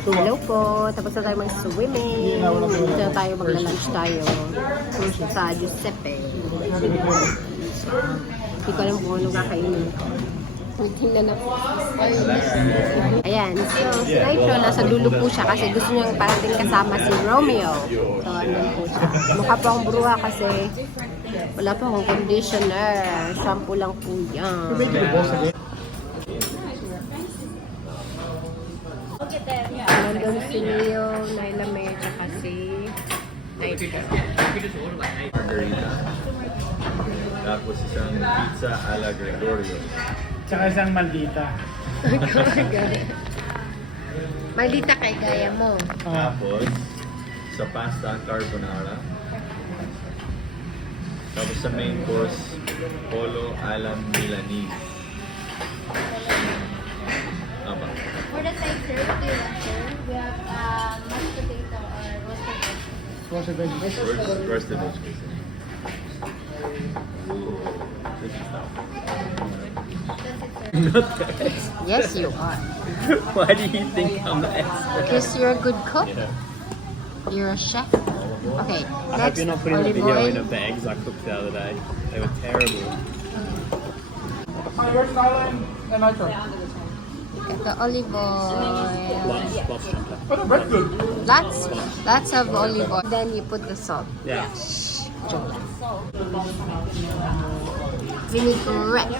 Hello po. Tapos na tayo mag-swimming. Dito na tayo magla-lunch tayo. Sa Giuseppe. Hindi ko alam kung ano kakainin. Ayan. So, si Nitro, nasa dulo po siya kasi gusto niyang parating kasama si Romeo. So, andun po siya. Mukha po ang bruha kasi wala pa akong conditioner. Shampoo lang po yan. Nandun si Leo, Naila May, tsaka si Nitro. Margarita. Tapos isang pizza alla Gregorio. Tsaka isang maldita. Maldita kay gaya mo. Ah, Tapos sa pasta carbonara. Tapos sa main course, polo alla Milanese. Aba. For the side sir, what do you want sir? We have uh, mashed potato or roasted vegetables. roasted veggies. Roast- Roasted vegetables. Ooh, tricky stuff. That's it sir. Yes, you are. Why do you think I'm the expert? Because you're a good cook. You're a chef. Okay, I hope you're not putting the video oil. in of the eggs I cooked the other day. They were terrible. Hi, where's Nyla and, and Nitro? Ito, olive oil. Lots, lots of chocolate. Oh, the bread's good. Lots, lots of olive oil. Then you put the salt. Yeah. Vinaigrette.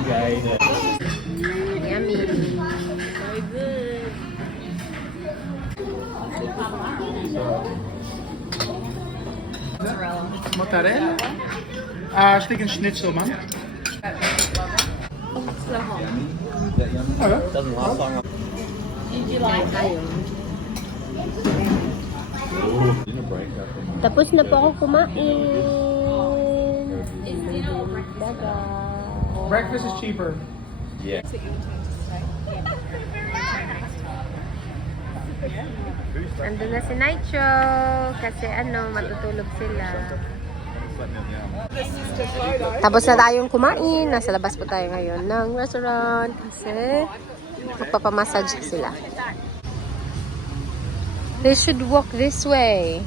Okay. Yummy. Mozzarella. Ah, stik een schnitzel, man. Oh, ja? Doesn't last long. Kain tayo. Dinner break after my Tapos na po ako kumain. Breakfast is cheaper. Yeah. Andun na si Nitro. Kasi ano, matutulog sila. Tapos na tayong kumain. Nasa labas po tayo ngayon ng restaurant. Kasi magpapamassage sila. They should walk this way.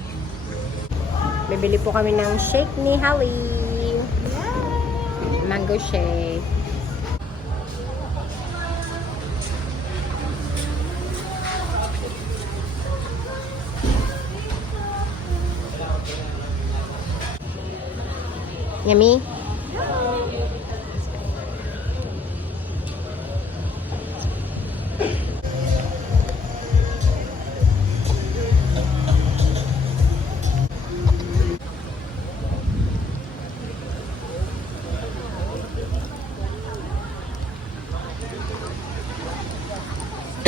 Bibili po kami ng shake ni Hallie. Mango shake. Yummy?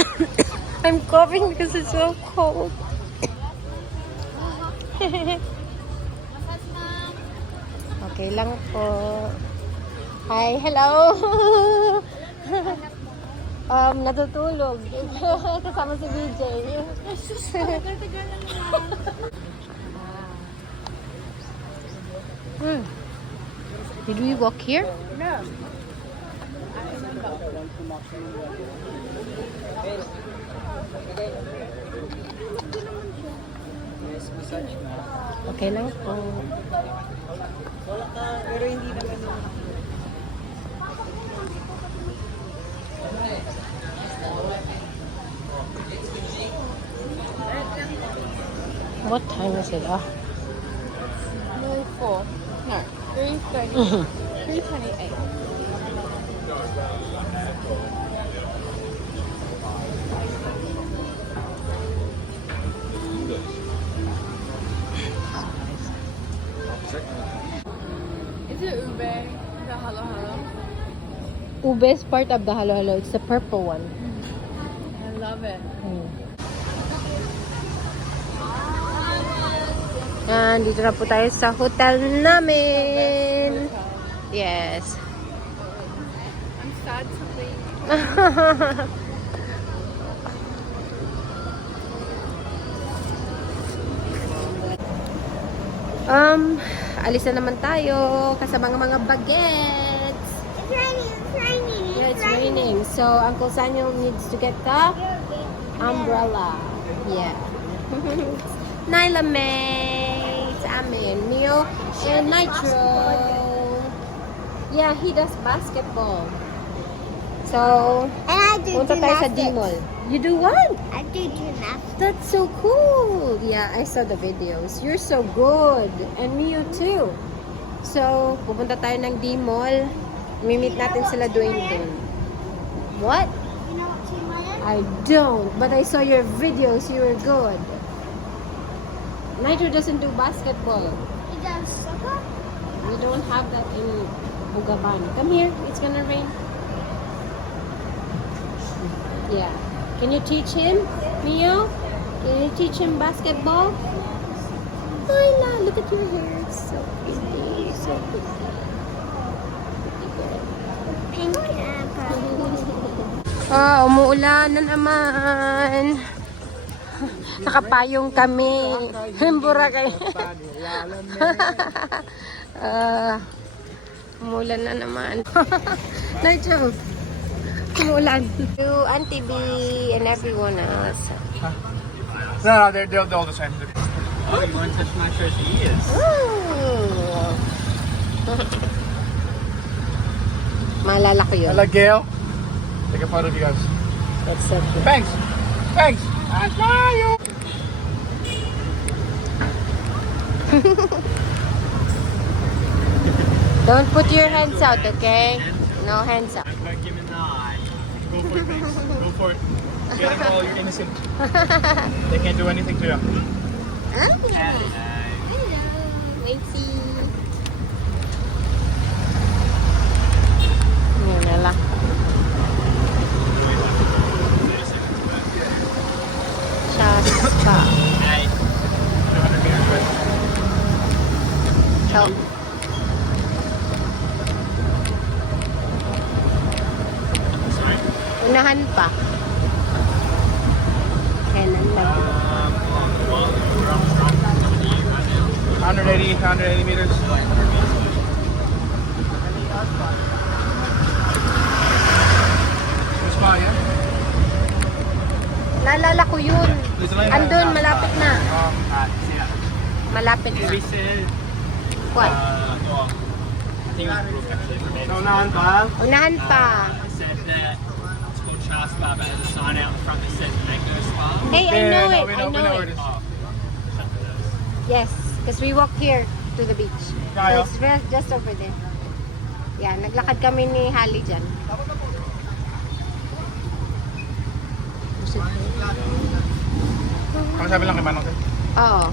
I'm coughing because it's so cold. Okay lang po. Hi, hello. um, natutulog. Kasama si BJ. hmm. Did we walk here? Okay lang po. Wala ka, pero hindi naman yung What time is it? Ah? No, 4. No, 3.30. Mm-hmm. 3.28. Is it ube? The hello hello. Ube is part of the halo halo. It's the purple one. I love it. Hmm. Yan, dito na po tayo sa hotel namin. Yes. I'm sad to um, alis na naman tayo kasama ng mga bagets. It's raining So, Uncle Samuel needs to get the umbrella. Yeah. Nyla May, it's Amin, Mio, and Nitro. Yeah, he does basketball. So, And I do punta tayo sa D-Mall. You do what? I do gymnastics. That's so cool. Yeah, I saw the videos. You're so good. And Mio too. So, pupunta tayo ng D-Mall. Mimit natin sila doing dun. What? You know what team I am? I don't. But I saw your videos. You were good. Nitro doesn't do basketball. He does soccer. We don't have that in Bugaban. Come here. It's gonna rain. Yeah. Can you teach him, Mio? Can you teach him basketball? Ayla, look at your hair. It's so pretty. So pretty. Pink. Ah, umuulan na naman. Nakapayong kami. Boracay. Ah, umuulan na naman. Nigel, umuulan. To Auntie B and everyone else. No, no, they're, they're, they're all the same. Oh, you want to touch my first ears? Ooh. Maalala ko yun. like Gail. Take a photo of you guys. That's so cute. Thanks. Thanks. I love you. Don't put your hands out, okay? No hands out. For it. Oh, you're innocent. they can't do anything to you. Oh, unahan pa. Kailan lang. 180, 180 meters. Naalala ko yun. Andun, malapit na. Uh? Malapit na. What? uh, for me. Unahan pa. Char Spa, but there's a sign out in front that said Magno Spa. Hey, I know no, it. I know, it. Oh. Yes, because we walk here to the beach. So Tayo? it's just, just over there. Yeah, naglakad kami ni Hallie dyan. Ang sabi lang kay Manong. Oo.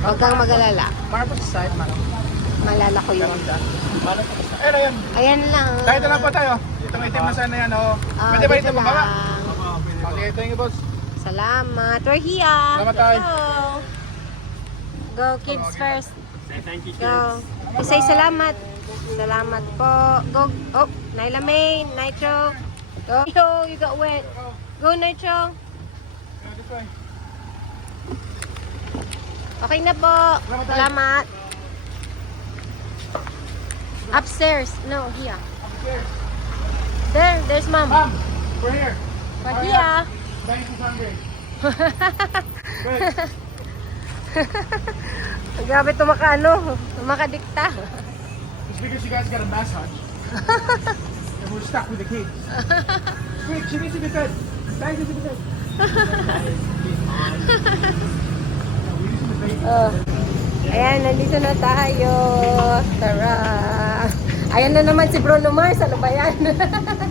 Huwag kang mag-alala. Marap sa side, Manong. Malala ko yun. Manong sa side. Ayun, ayun. Ayan lang. Kahit na lang po tayo. Itong itim na sana yan, oh. Ah, Pwede ba dito ito lang. Okay, thank you, boss. Salamat. We're here. Salamat tayo. Go. Go kids first. Thank you, kids. Go. Isay salamat. Salamat po. Go. Oh, Naila May, Nitro. Go. Yo, you got wet. Go, Nitro. Okay na po. Salamat. Salamat. Upstairs. No, here. Upstairs. There, there's mom. Ma'am, we're here. But Oh. Thank you, Sunday. Grabe tumakano. Tumakadikta. It's because you guys got a massage. and we're stuck with the kids. Quick, she needs to be fed. Thank you to be fed. Oh. Ayan, nandito na tayo. Tara. Ayan na naman si Bruno Mars. Ano ba yan?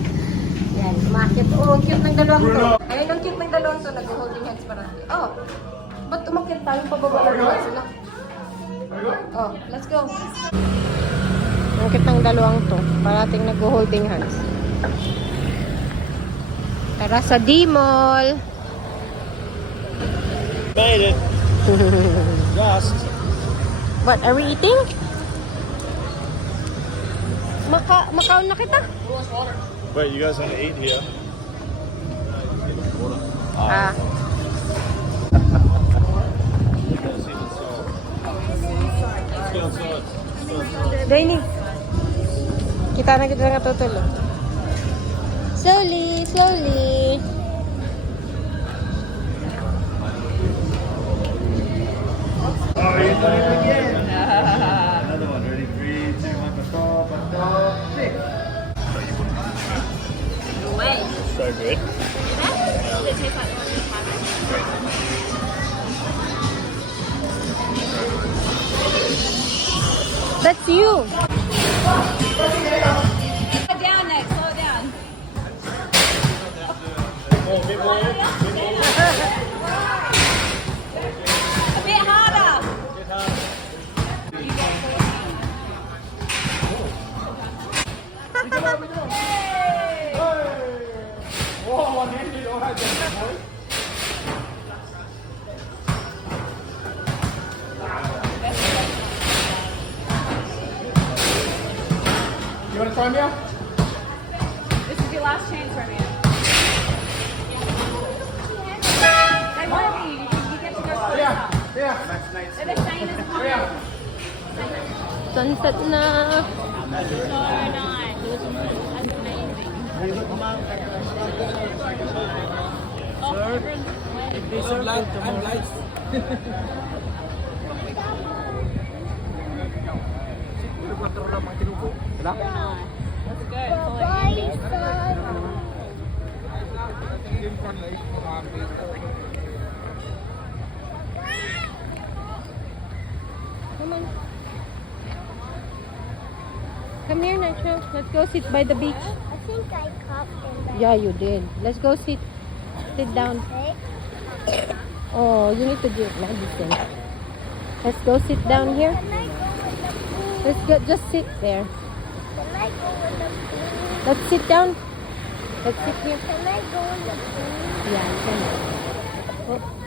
yan, umakit. Oh, ang cute ng dalawang to. Ayun, ang cute ng dalawang to. Nag-holding hands parati. Oh, ba't umakit tayo? Pababa na naman sila. Oh, let's go. Ang cute ng dalawang to. Parating nag-holding hands. Tara sa D-Mall. Made it. Just. What, are we eating? Maka makaon na kita. Wait, you guys want to eat here? Ah. Dini. Kita na kita nga tutulo. Slowly, slowly. Oh, so good. That's you. Slow down, Slow down. A bit harder. You want to try me out? This is your last chance, Romeo. They. You, you get to go. Yeah, yeah. They're the same as mine. Yeah. Sunset na. So nice. That's amazing. That's good. Full of ending. Come on. Come here, Nacho. Let's go sit by the beach. Think I caught in Yeah, you did. Let's go sit. Sit down. Oh, you need to drink medicine. Let's go sit down here. Can I go with the pool? Let's go. Just sit there. Can I go with the pool? Let's sit down. Let's sit here. Can I go in the pool? Yeah, you can. Oh,